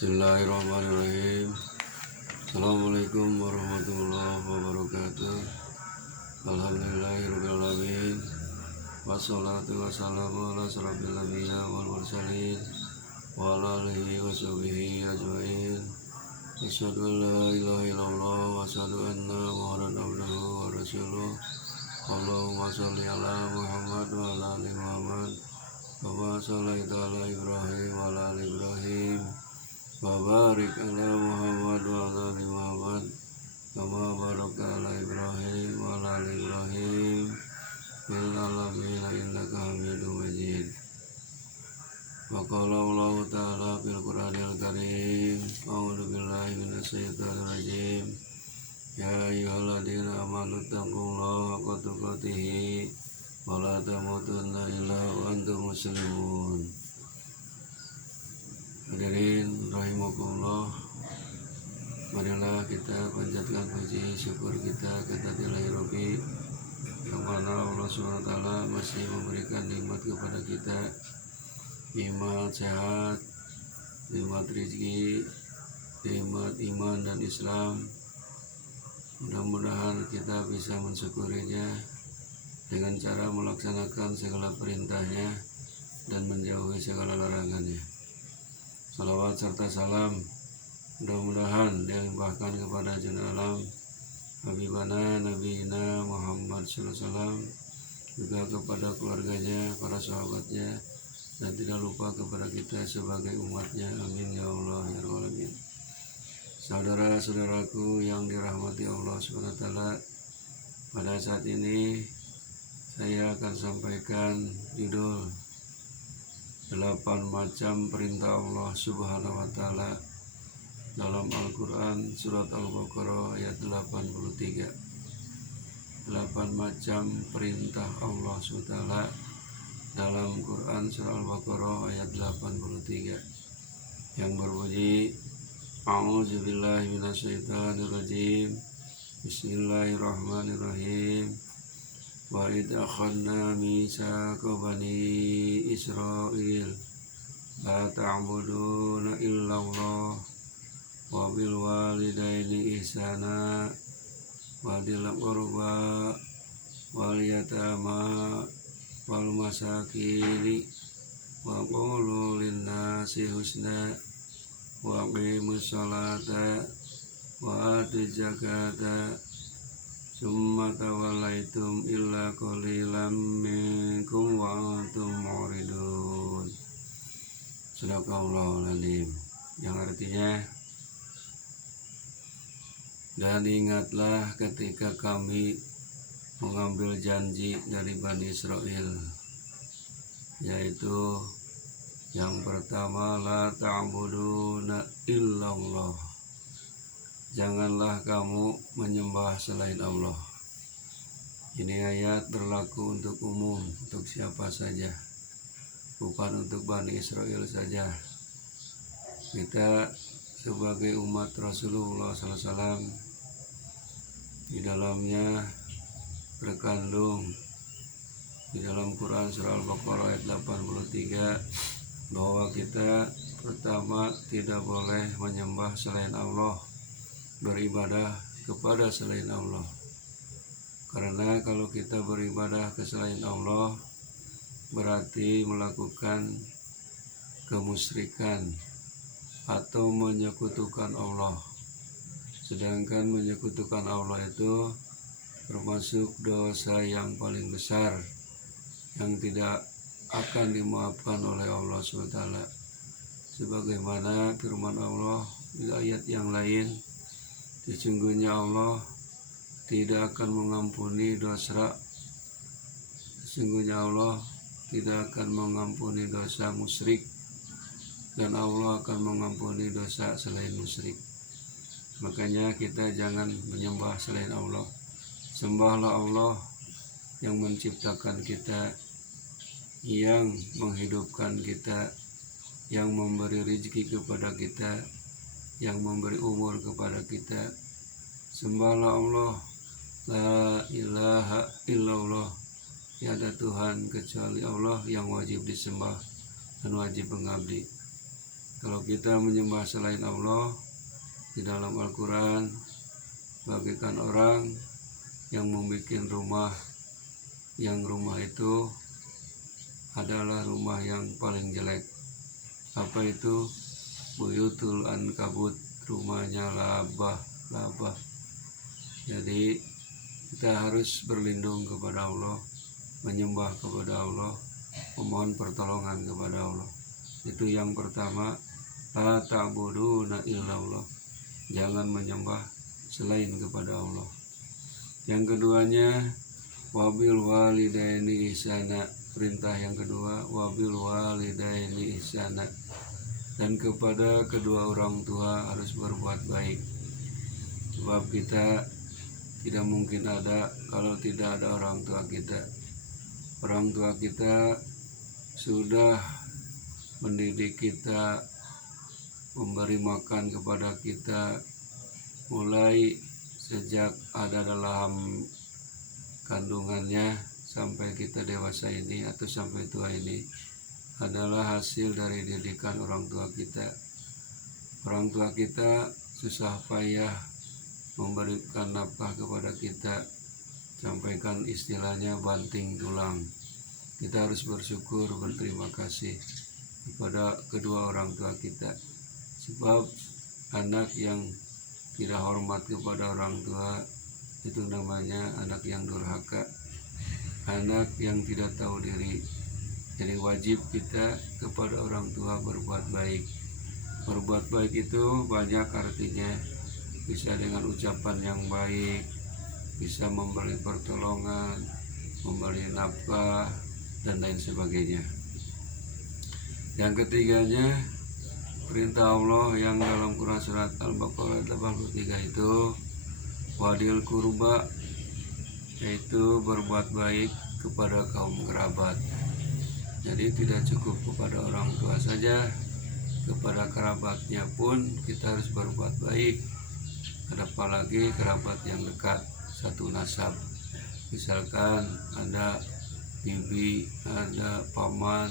Bismillahirrahmanirrahim. Assalamualaikum warahmatullahi wabarakatuh. Alhamdulillahirrahmanirrahim. Wassalatu wassalamu ala asrofil anbiya wal mursalin wa ala alihi wa sahbihi ajma'in. Asyhadu an la ilaha illallah wa asyhadu anna Muhammadan abduhu wa rasuluh. Allahumma sholli ala Muhammad wa ala ali Muhammad kama shallaita ala Ibrahim wa ala ali Ibrahim wa barik ala Muhammad wa ala ali Muhammad kama barakta ala Ibrahim wa ala ali Ibrahim fil alamin innaka Hamidum Majid. Wa qala Allah ta'ala fil Qur'anil Karim, a'udzu billahi minasy syaithanir rajim. Ya ayyuhalladzina amanu taqullaha haqqa tuqatih wa la tamutunna illa wa antum muslimun. Hadirin rahimakumullah, marilah kita panjatkan puji syukur kita kepada Rabbi yang mana Allah SWT masih memberikan nikmat kepada kita, nikmat sehat, nikmat rezeki, nikmat iman dan Islam. Mudah-mudahan kita bisa mensyukurinya dengan cara melaksanakan segala perintahnya dan menjauhi segala larangannya. Salawat serta salam mudah-mudahan dilimpahkan kepada junjungan alam Habibana Nabiyina Muhammad SAW, juga kepada keluarganya, para sahabatnya, dan tidak lupa kepada kita sebagai umatnya. Amin ya Allah ya Rabbal alamin. Saudara-saudaraku yang dirahmati Allah SWT, pada saat ini saya akan sampaikan judul 8 macam perintah Allah Subhanahu wa Ta'ala dalam Al-Quran surat Al-Baqarah ayat 83. 8 macam perintah Allah SWT dalam Quran surah Al-Baqarah ayat 83 yang berbunyi, A'udzubillahi minasyaitonirrajim. Bismillahirrahmanirrahim. Wa idh akhadna mitsaqa bani Israil la ta'buduna illallah wa bil walidaini ihsana wa dzil qurba wal yatama wal masakin wa qulu lin-nasi husna wa aqimus sholata wa atuz zakata summa tawallaitum illa qalilan minkum wa antum mu'ridun. Sadaqallahul azim. Yang artinya, dan ingatlah ketika kami mengambil janji dari Bani Israel, yaitu yang pertama, la ta'buduna illallah, janganlah kamu menyembah selain Allah. Ini ayat berlaku untuk umum, untuk siapa saja, bukan untuk Bani Israel saja. Kita sebagai umat Rasulullah SAW, di dalamnya terkandung di dalam Quran surah Al-Baqarah ayat 83 bahwa kita pertama tidak boleh menyembah selain Allah, beribadah kepada selain Allah. Karena kalau kita beribadah ke selain Allah berarti melakukan kemusyrikan atau menyekutukan Allah. Sedangkan menyekutukan Allah itu termasuk dosa yang paling besar yang tidak akan dimaafkan oleh Allah SWT. Sebagaimana firman Allah di ayat yang lain, sesungguhnya Allah tidak akan mengampuni dosa. Sesungguhnya Allah tidak akan mengampuni dosa musyrik, dan Allah akan mengampuni dosa selain musyrik. Makanya kita jangan menyembah selain Allah. Sembahlah Allah yang menciptakan kita, yang menghidupkan kita, yang memberi rezeki kepada kita, yang memberi umur kepada kita. Sembahlah Allah. La ilaha illallah, tiada Tuhan kecuali Allah yang wajib disembah dan wajib mengabdi. Kalau kita menyembah selain Allah, di dalam Al-Quran bagikan orang yang membuat rumah, yang rumah itu adalah rumah yang paling jelek. Apa itu? Buyutul Ankabut, rumahnya labah. Jadi kita harus berlindung kepada Allah, menyembah kepada Allah, memohon pertolongan kepada Allah. Itu yang pertama, la ta'buduna illallah, jangan menyembah selain kepada Allah. Yang keduanya, wabil walidaini ihsana, perintah yang kedua, wabil walidaini ihsana, dan kepada kedua orang tua harus berbuat baik. Sebab kita tidak mungkin ada kalau tidak ada orang tua kita. Orang tua kita sudah mendidik kita, memberi makan kepada kita, mulai sejak ada dalam kandungannya sampai kita dewasa ini atau sampai tua ini adalah hasil dari didikan orang tua kita. Orang tua kita susah payah memberikan nafkah kepada kita, sampaikan istilahnya banting tulang. Kita harus bersyukur, berterima kasih kepada kedua orang tua kita. Sebab anak yang tidak hormat kepada orang tua itu namanya anak yang durhaka, anak yang tidak tahu diri. Jadi wajib kita kepada orang tua berbuat baik. Berbuat baik itu banyak artinya, bisa dengan ucapan yang baik, bisa memberi pertolongan, memberi nafkah, dan lain sebagainya. Yang ketiganya, perintah Allah yang dalam Quran surat Al-Baqarah 83 itu wadil kurba, yaitu berbuat baik kepada kaum kerabat. Jadi tidak cukup kepada orang tua saja, kepada kerabatnya pun kita harus berbuat baik. Apalagi kerabat yang dekat satu nasab. Misalkan ada bibi, ada paman,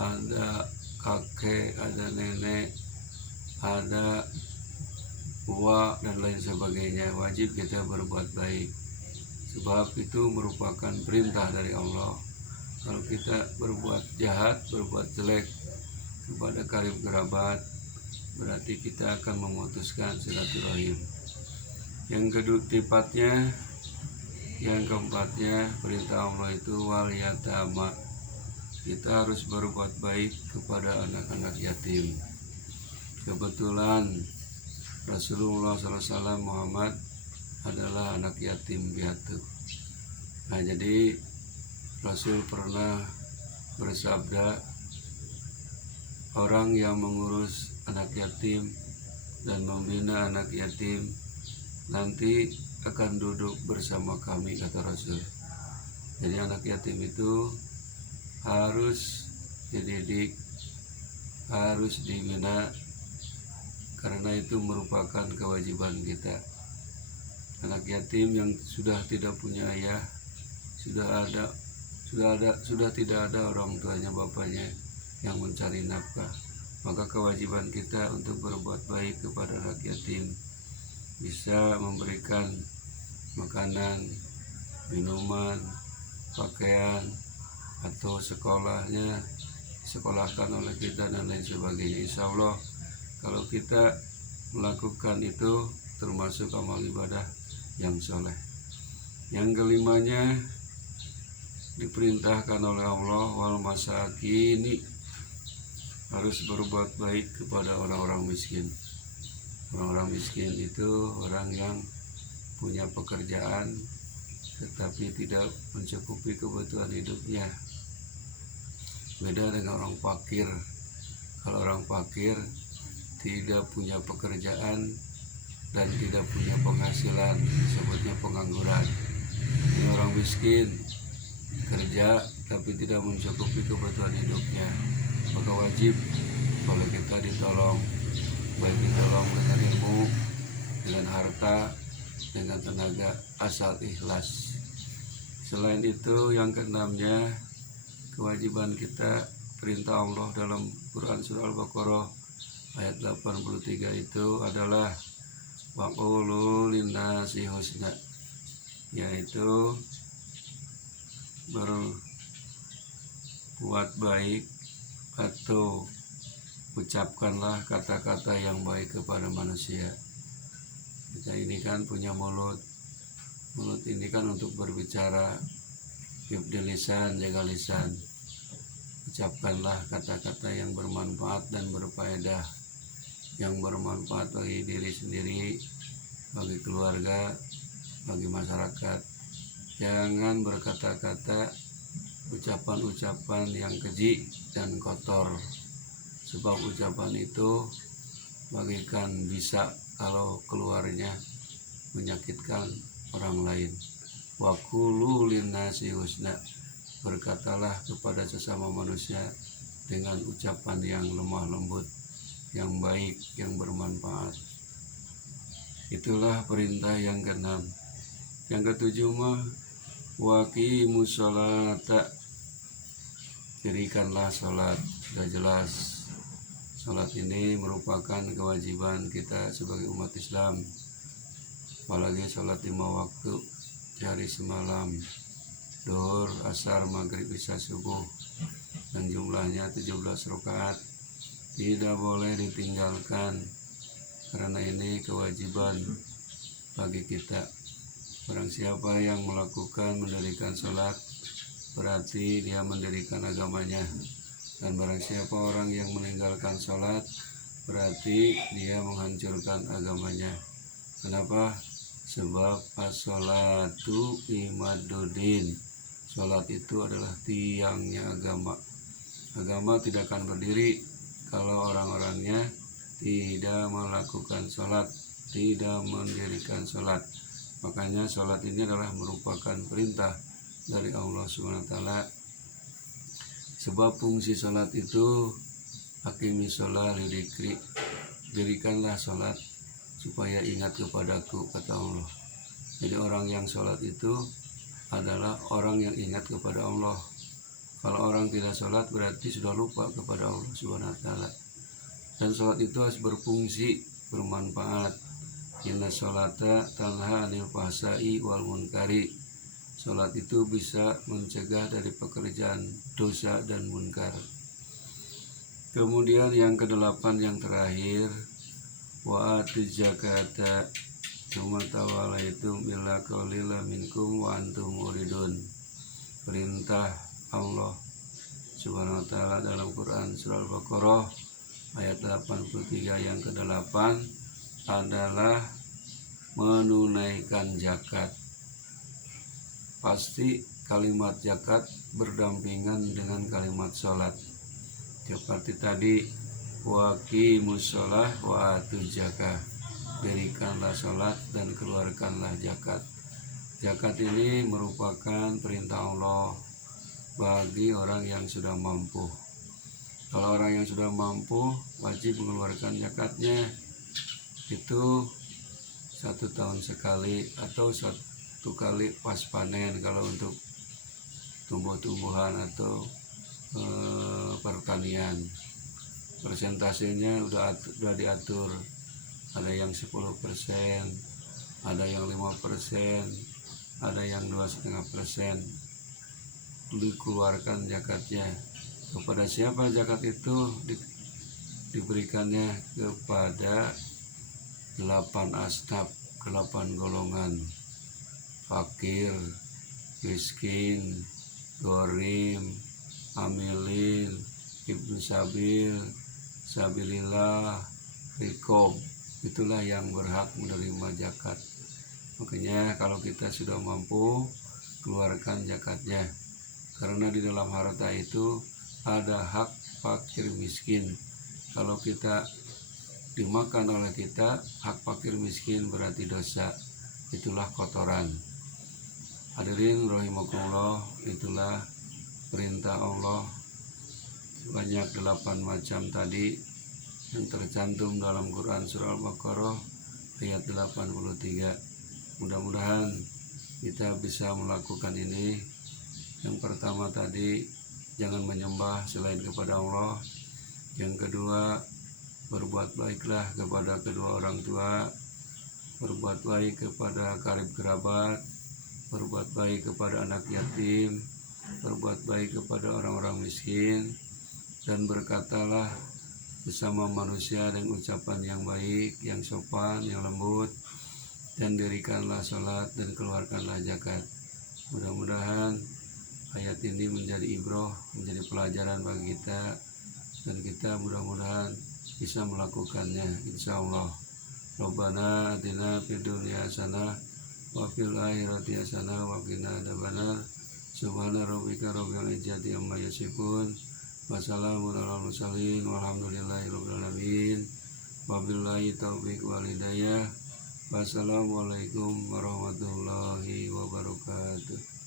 ada kakek, ada nenek, ada uwa, dan lain sebagainya. Wajib kita berbuat baik, sebab itu merupakan perintah dari Allah. Kalau kita berbuat jahat, berbuat jelek kepada karib kerabat, berarti kita akan memutuskan silaturahim. Yang keempatnya, perintah Allah itu wal yatama, kita harus berbuat baik kepada anak-anak yatim. Kebetulan Rasulullah SAW Muhammad adalah anak yatim piatu. Nah, jadi Rasul pernah bersabda, orang yang mengurus anak yatim dan membina anak yatim nanti akan duduk bersama kami, kata Rasul. Jadi anak yatim itu harus dididik, harus dibina, karena itu merupakan kewajiban kita. Anak yatim yang sudah tidak punya ayah, sudah tidak ada orang tuanya, bapaknya yang mencari nafkah, maka kewajiban kita untuk berbuat baik kepada anak yatim, bisa memberikan makanan, minuman, pakaian, atau sekolahkan oleh kita dan lain sebagainya. Insya Allah kalau kita melakukan itu termasuk amal ibadah yang soleh. Yang kelimanya, diperintahkan oleh Allah wal masakini, harus berbuat baik kepada orang-orang miskin. Orang-orang miskin itu orang yang punya pekerjaan tetapi tidak mencukupi kebutuhan hidupnya. Beda dengan orang fakir. Kalau orang fakir tidak punya pekerjaan dan tidak punya penghasilan, disebutnya pengangguran. Ini orang miskin, kerja tapi tidak mencukupi kebutuhan hidupnya, maka wajib kalau kita ditolong, baik ditolong dengan ilmu, dengan harta, dengan tenaga, asal ikhlas. Selain itu, yang keenamnya, kewajiban kita, perintah Allah dalam Quran surah Al-Baqarah ayat 83 itu adalah waqulu linnasi husna, yaitu berbuat baik atau ucapkanlah kata-kata yang baik kepada manusia. Kita ini kan punya mulut ini kan untuk berbicara, hifdzul lisan, jaga lisan. Ucapkanlah kata-kata yang bermanfaat dan berfaedah, yang bermanfaat bagi diri sendiri, bagi keluarga, bagi masyarakat. Jangan berkata-kata ucapan-ucapan yang keji dan kotor, sebab ucapan itu bagaikan bisa kalau keluarnya menyakitkan orang lain. Waqulu linnasi husna, berkatalah kepada sesama manusia dengan ucapan yang lemah lembut, yang baik, yang bermanfaat. Itulah perintah yang keenam. Yang ketujuh mah waqimus sholata, dirikanlah sholat. Sudah jelas, sholat ini merupakan kewajiban kita sebagai umat Islam, apalagi sholat 5 waktu sehari semalam, Duhur, Asar, Maghrib, Isya, Subuh, dan jumlahnya 17 rakaat. Tidak boleh ditinggalkan, karena ini kewajiban bagi kita. Barang siapa yang mendirikan sholat, berarti dia mendirikan agamanya. Dan barang siapa orang yang meninggalkan sholat, berarti dia menghancurkan agamanya. Kenapa? Sebab as-sholatu imaduddin, sholat itu adalah tiangnya agama. Agama tidak akan berdiri kalau orang-orangnya tidak melakukan sholat, tidak mendirikan sholat. Makanya sholat ini adalah merupakan perintah dari Allah SWT. Sebab fungsi sholat itu aqimis sholat lidzikri, dirikanlah sholat supaya ingat kepadaku, kata Allah. Jadi orang yang sholat itu adalah orang yang ingat kepada Allah. Kalau orang tidak sholat berarti sudah lupa kepada Allah SWT. Dan sholat itu harus berfungsi, bermanfaat. Inna sholata tanha anil fahsai wal munkari. Sholat itu bisa mencegah dari pekerjaan dosa dan munkar. Kemudian yang kedelapan, yang terakhir, wa atuz zakata tsumma tawallaitum illa qalila minkum wa antum muridun. Perintah Allah Subhanahu wa taala dalam Quran surah Al-Baqarah ayat 83 yang ke-8 adalah menunaikan zakat. Pasti kalimat zakat berdampingan dengan kalimat sholat. Seperti tadi, waqimus sholah wa atuz zakah, dirikanlah sholat dan keluarkanlah zakat. Zakat ini merupakan perintah Allah bagi orang yang sudah mampu. Kalau orang yang sudah mampu wajib mengeluarkan zakatnya itu 1 tahun sekali atau 1 kali pas panen kalau untuk tumbuh-tumbuhan atau pertanian. Persentasenya udah diatur, ada yang 10%, ada yang 5%, ada yang 2,5%. Dikeluarkan zakatnya. Kepada siapa zakat itu diberikannya? Kepada 8 asnaf, 8 golongan: fakir, miskin, gorim, amilin, ibnu sabil, sabilillah, rikob. Itulah yang berhak menerima zakat. Makanya kalau kita sudah mampu, keluarkan zakatnya. Karena di dalam harta itu ada hak fakir miskin. Kalau kita dimakan oleh kita, hak fakir miskin berarti dosa. Itulah kotoran. Hadirin rahimakumullah, itulah perintah Allah sebanyak 8 macam tadi yang tercantum dalam Quran surah Al-Baqarah ayat 83. Mudah-mudahan kita bisa melakukan ini. Yang pertama tadi, jangan menyembah selain kepada Allah. Yang kedua, berbuat baiklah kepada kedua orang tua, berbuat baik kepada karib kerabat, berbuat baik kepada anak yatim, berbuat baik kepada orang-orang miskin, dan berkatalah sesama manusia dengan ucapan yang baik, yang sopan, yang lembut, dan dirikanlah sholat dan keluarkanlah zakat. Mudah-mudahan ayat ini menjadi ibroh, menjadi pelajaran bagi kita, dan kita mudah-mudahan bisa melakukannya, insya Allah. Rabbana atina fid dunya hasanah wa fil akhirati hasanah wa qina adzabannar. Subhana rabbika rabbil izzati amma yasifun wa salamun alal mursalin walhamdulillahi rabbil alamin. Wabillahi taufiq wal hidayah. Wassalamualaikum warahmatullahi wabarakatuh.